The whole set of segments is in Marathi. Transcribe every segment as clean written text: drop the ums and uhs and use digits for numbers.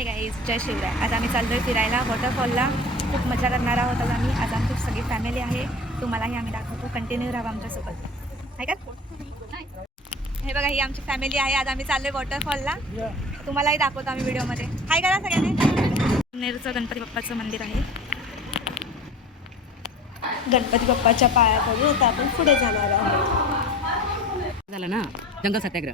हाय गाईज, जय शिवराय. आज आम्ही चाललो आहे फिरायला वॉटरफॉलला. खूप मजा करणार आहोत आज आम्ही. आज आमची सगळी फॅमिली आहे. तुम्हालाही आम्ही दाखवतो. कंटिन्यू राहा आमच्यासोबत. आहे का? हे बघा, ही आमची फॅमिली आहे. आज आम्ही चाललो आहे वॉटरफॉलला. तुम्हालाही दाखवतो आम्ही व्हिडिओमध्ये. हाय करा सगळ्यांनी. नेरचं गणपती बाप्पाचं मंदिर आहे. गणपती बाप्पाच्या पाया पडून आता आपण पुढे जाणार आहोत. झालं ना जंगल सत्याग्रह.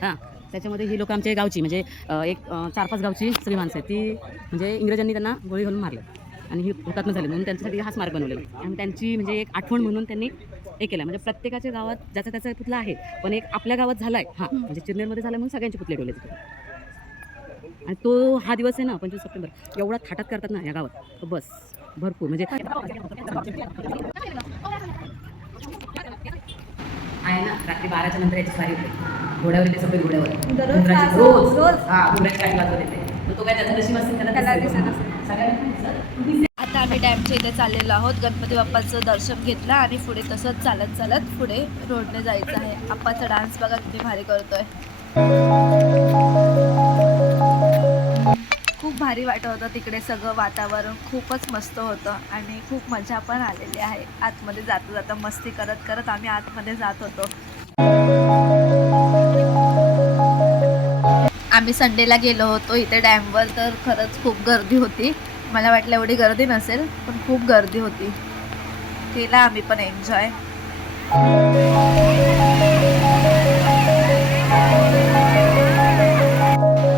हां, त्याच्यामध्ये ही लोक आमच्या गावची म्हणजे एक 4-5 गावची सगळी माणसं आहेत. ती म्हणजे इंग्रजांनी त्यांना गोळी घालून मारलं आणि ही हुतात्मा झाली म्हणून त्यांच्यासाठी हा स्मारक बनवलेला आणि त्यांची म्हणजे एक आठवण म्हणून त्यांनी हे केलं. म्हणजे प्रत्येकाच्या गावात ज्याचा त्याचा पुतळा आहे, पण एक आपल्या गावात झाला आहे. हां, म्हणजे चिरनेरमध्ये झाला म्हणून सगळ्यांचे पुतळे ठेवले तिथे. आणि तो हा दिवस आहे ना 25 सप्टेंबर एवढा थाटात करतात ना या गावात, बस भरपूर म्हणजे आहे ना. रात्री 12च्या नंतर याची स्वारी होते घोड्यावर, येते सफेद घोड्यावर रोज. हां, घोड्याची गाडी वाजवत येते. तो काय त्याचा नशीब असेल त्याला दिसत असेल. आता आम्ही डॅमच्या इथे चाललेलो आहोत. गणपती बाप्पाचं दर्शन घेतलं आणि पुढे तसंच चालत चालत पुढे रोडने जायचं आहे. आप्पाचा डान्स बघा किती भारी करतोय. खूप भारी वाटत होतं तिकडे. सगळं वातावरण खूपच मस्त होतं आणि खूप मजा पण आलेली आहे. आतमध्ये जाता जाता मस्ती करत करत आम्ही आतमध्ये जात होतो. आम्ही संडेला गेलो होतो इथे डॅमवर, तर खरंच खूप गर्दी होती. मला वाटलं एवढी गर्दी नसेल, पण खूप गर्दी होती. केला आम्ही पण एन्जॉय.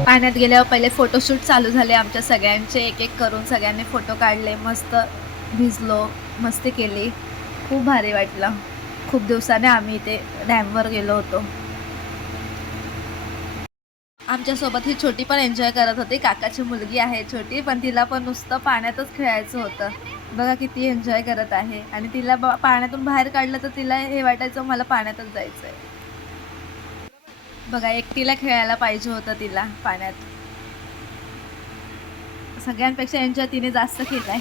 पाण्यात गेल्यावर पहिले फोटोशूट चालू झाले आमच्या सगळ्यांचे. एक एक करून सगळ्यांनी फोटो काढले. मस्त भिजलो, मस्ती केली. खूप भारी वाटलं. खूप दिवसाने आम्ही इथे डॅमवर गेलो होतो. आमच्यासोबत ही छोटी पण एन्जॉय करत होती. काकाची मुलगी आहे छोटी, पण तिला पण नुसतं पाण्यातच खेळायचं होतं. बघा किती एन्जॉय करत आहे. आणि तिला पाण्यातून बाहेर काढलं तर तिला हे वाटायचं मला पाण्यातच जायचं आहे. बघा, एकटीला खेळायला पाहिजे होतं तिला पाण्यात. सगळ्यांपेक्षा एन्जॉय तिने जास्त केलाय.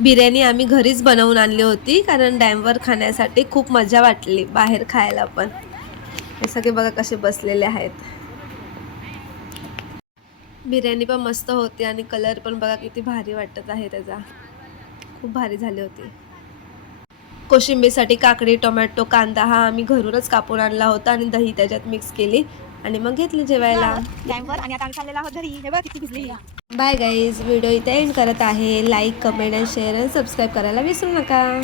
बिर्याणी आम्ही घरीच बनवून आणली होती, कारण डॅमवर खाण्यासाठी खूप मजा वाटली बाहेर खायला पण. हे सगळे बघा कसे बसलेले आहेत. बिर्याणी पण मस्त होती आणि कलर पण बघा किती भारी वाटत आहे त्याचा. खूप भारी झाली होती. कोशिंबीरसाठी काकडी, टोमॅटो, कांदा हा आम्ही घरूनच कापून आणला होता आणि दही त्याच्यात मिक्स केली आणि मग घेतलं जेवायला डॅमवर. आणि आता आम्ही चाललेलो आहोत घरी. हे बघा किती भिजली. बाय गाईज, व्हिडिओ इथे एंड करत आहे. लाईक, कमेंट आणि शेअर आणि सबस्क्राईब करायला विसरू नका.